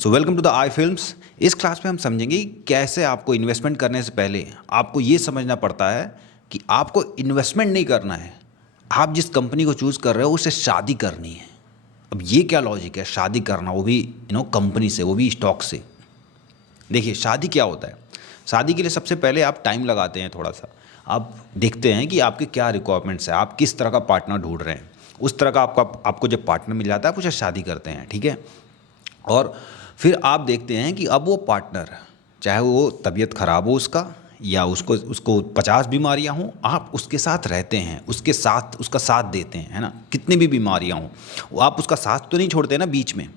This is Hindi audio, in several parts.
So welcome to the I films. इस क्लास में हम समझेंगे कि कैसे आपको इन्वेस्टमेंट करने से पहले आपको ये समझना पड़ता है कि आपको इन्वेस्टमेंट नहीं करना है, आप जिस कंपनी को चूज़ कर रहे हो उससे शादी करनी है। अब ये क्या लॉजिक है, शादी करना, वो भी कंपनी से, वो भी स्टॉक से। देखिए शादी क्या होता है। शादी के लिए सबसे पहले आप टाइम लगाते हैं, थोड़ा सा आप देखते हैं कि आपके क्या रिक्वायरमेंट्स है, आप किस तरह का पार्टनर ढूंढ रहे हैं। उस तरह का आपको जब पार्टनर मिल जाता है आप उससे शादी करते हैं, ठीक है। और फिर आप देखते हैं कि अब वो पार्टनर, चाहे वो तबीयत ख़राब हो उसका या उसको उसको 50 बीमारियां हों, आप उसके साथ रहते हैं, उसके साथ उसका साथ देते हैं, है ना। कितनी भी बीमारियां हों वो आप उसका साथ तो नहीं छोड़ते ना बीच में।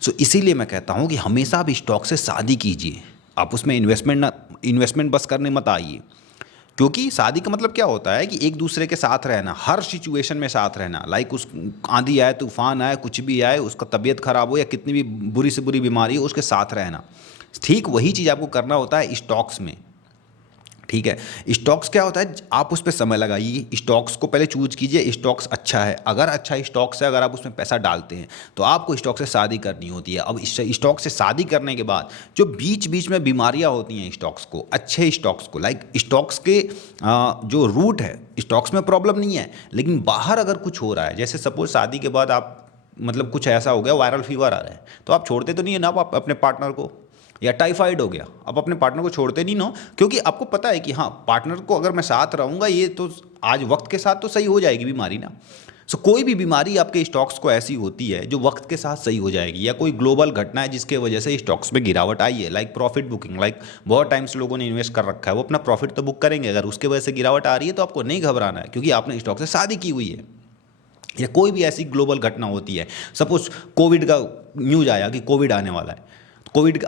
सो इसीलिए मैं कहता हूँ कि हमेशा आप स्टॉक से शादी कीजिए। आप उसमें इन्वेस्टमेंट बस करने मत आइए, क्योंकि शादी का मतलब क्या होता है कि एक दूसरे के साथ रहना, हर सिचुएशन में साथ रहना। लाइक उस आंधी आए, तूफान आए, कुछ भी आए, उसका तबीयत खराब हो या कितनी भी बुरी से बुरी बीमारी हो, उसके साथ रहना। ठीक वही चीज़ आपको करना होता है स्टॉक्स में, ठीक है। स्टॉक्स क्या होता है, आप उस पर समय लगाइए, स्टॉक्स को पहले चूज कीजिए। स्टॉक्स अच्छा है, अगर अच्छा स्टॉक्स है, अगर आप उसमें पैसा डालते हैं तो आपको स्टॉक से शादी करनी होती है। अब स्टॉक से शादी करने के बाद जो बीच बीच में बीमारियां होती हैं स्टॉक्स को, अच्छे स्टॉक्स को, लाइक स्टॉक्स के जो रूट है, स्टॉक्स में प्रॉब्लम नहीं है, लेकिन बाहर अगर कुछ हो रहा है, जैसे सपोज शादी के बाद आप मतलब कुछ ऐसा हो गया, वायरल फीवर आ रहा है, तो आप छोड़ते तो नहीं है ना आप अपने पार्टनर को। या टाइफाइड हो गया, अब अपने पार्टनर को छोड़ते नहीं ना, क्योंकि आपको पता है कि हाँ पार्टनर को अगर मैं साथ रहूँगा ये तो आज वक्त के साथ तो सही हो जाएगी बीमारी ना। सो कोई भी बीमारी आपके स्टॉक्स को ऐसी होती है जो वक्त के साथ सही हो जाएगी, या कोई ग्लोबल घटना है जिसके वजह से स्टॉक्स में गिरावट आई है, लाइक प्रॉफिट बुकिंग। लाइक बहुत टाइम से लोगों ने इन्वेस्ट कर रखा है, वो अपना प्रॉफिट तो बुक करेंगे, अगर उसके वजह से गिरावट आ रही है तो आपको नहीं घबराना है, क्योंकि आपने स्टॉक से शादी की हुई है। या कोई भी ऐसी ग्लोबल घटना होती है, सपोज कोविड का न्यूज आया कि कोविड आने वाला है, कोविड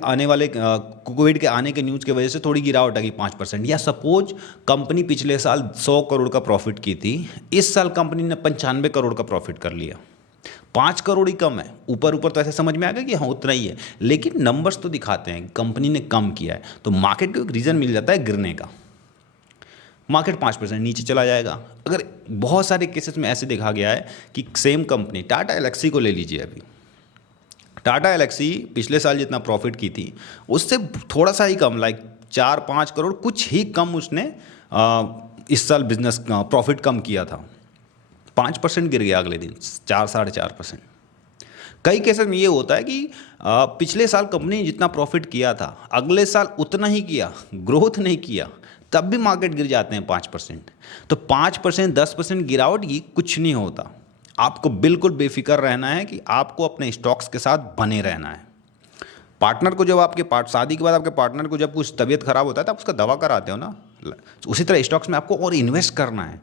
के आने के न्यूज़ की वजह से थोड़ी गिरावट आ गई 5%। या सपोज कंपनी पिछले साल 100 करोड़ का प्रॉफिट की थी, इस साल कंपनी ने 95 करोड़ का प्रॉफिट कर लिया। 5 करोड़ ही कम है, ऊपर ऊपर तो ऐसे समझ में आ गया कि हाँ उतना ही है, लेकिन नंबर्स तो दिखाते हैं कंपनी ने कम किया है। तो मार्केट को एक रीज़न मिल जाता है गिरने का, मार्केट 5% नीचे चला जाएगा। अगर बहुत सारे केसेस में ऐसे देखा गया है कि सेम कंपनी, टाटा एलेक्सी को ले लीजिए, अभी टाटा एलेक्सी पिछले साल जितना प्रॉफिट की थी उससे थोड़ा सा ही कम, लाइक 4-5 करोड़ कुछ ही कम उसने इस साल बिजनेस प्रॉफिट कम किया था। 5% गिर गया अगले दिन, 4-4.5%। कई केसेस में ये होता है कि पिछले साल कंपनी ने जितना प्रॉफिट किया था अगले साल उतना ही किया, ग्रोथ नहीं किया, तब भी मार्केट गिर जाते हैं 5%। तो 5%, 10% गिरावट की कुछ नहीं होता। आपको बिल्कुल बेफिक्र रहना है कि आपको अपने स्टॉक्स के साथ बने रहना है। पार्टनर को जब आपके शादी के बाद आपके पार्टनर को जब कुछ तबीयत खराब होता है तो आप उसका दवा कराते हो ना, उसी तरह स्टॉक्स में आपको और इन्वेस्ट करना है।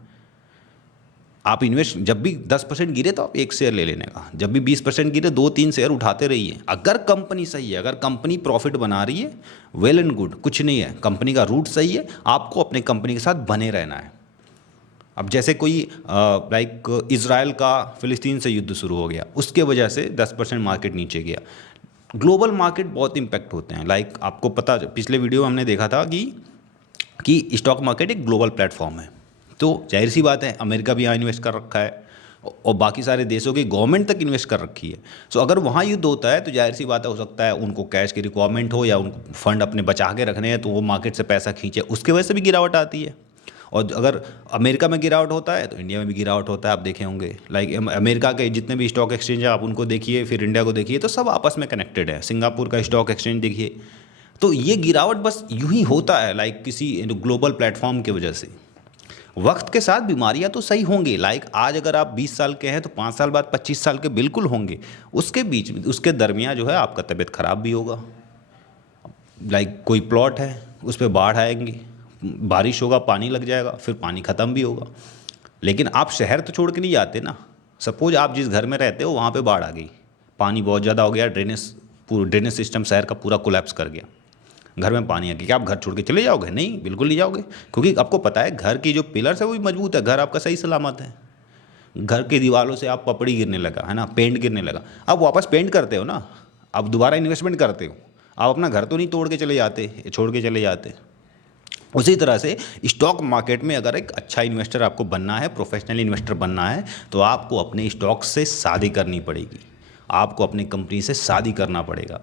आप इन्वेस्ट, जब भी 10% गिरे तो आप एक शेयर ले लेने का, जब भी 20% गिरे 2-3 शेयर उठाते रहिए। अगर कंपनी सही है, अगर कंपनी प्रॉफिट बना रही है, वेल एंड गुड, कुछ नहीं है, कंपनी का रूट सही है, आपको अपने कंपनी के साथ बने रहना है। अब जैसे कोई लाइक इज़राइल का फ़िलिस्तीन से युद्ध शुरू हो गया, उसके वजह से 10% मार्केट नीचे गया। ग्लोबल मार्केट बहुत इम्पैक्ट होते हैं, लाइक आपको पता, पिछले वीडियो में हमने देखा था कि स्टॉक मार्केट एक ग्लोबल प्लेटफॉर्म है। तो जाहिर सी बात है अमेरिका भी यहाँ इन्वेस्ट कर रखा है और बाकी सारे देशों की गवर्नमेंट तक इन्वेस्ट कर रखी है। सो अगर वहाँ युद्ध होता है तो जाहिर सी बात है, हो सकता है उनको कैश की रिक्वायरमेंट हो या उनको फंड अपने बचा के रखने हैं, तो वो मार्केट से पैसा खींचे, उसके वजह से भी गिरावट आती है। और अगर अमेरिका में गिरावट होता है तो इंडिया में भी गिरावट होता है, आप देखे होंगे। लाइक अमेरिका के जितने भी स्टॉक एक्सचेंज है आप उनको देखिए, फिर इंडिया को देखिए, तो सब आपस में कनेक्टेड है। सिंगापुर का स्टॉक एक्सचेंज देखिए, तो ये गिरावट बस यूं ही होता है, लाइक किसी ग्लोबल प्लेटफॉर्म की वजह से। वक्त के साथ बीमारियां तो सही होंगी, लाइक आज अगर आप 20 साल के हैं तो 5 साल बाद 25 साल के बिल्कुल होंगे। उसके बीच में, उसके दरमियान जो है आपका तबीयत खराब भी होगा। लाइक कोई प्लॉट है उस पर बाढ़ आएंगी, बारिश होगा, पानी लग जाएगा, फिर पानी ख़त्म भी होगा। लेकिन आप शहर तो छोड़ के नहीं जाते ना। सपोज आप जिस घर में रहते हो वहाँ पे बाढ़ आ गई, पानी बहुत ज़्यादा हो गया, ड्रेनेज सिस्टम शहर का पूरा कोलैप्स कर गया, घर में पानी आ गया, क्या आप घर छोड़ के चले जाओगे? नहीं, बिल्कुल नहीं जाओगे, क्योंकि आपको पता है घर की जो पिलर्स है वो भी मजबूत है, घर आपका सही सलामत है। घर की दीवारों से आप पपड़ी गिरने लगा है ना, पेंट गिरने लगा, आप वापस पेंट करते हो ना, आप दोबारा इन्वेस्टमेंट करते हो, आप अपना घर तो नहीं तोड़ के चले जाते, छोड़ के चले जाते। उसी तरह से स्टॉक मार्केट में अगर एक अच्छा इन्वेस्टर आपको बनना है, प्रोफेशनल इन्वेस्टर बनना है, तो आपको अपने स्टॉक से शादी करनी पड़ेगी, आपको अपनी कंपनी से शादी करना पड़ेगा।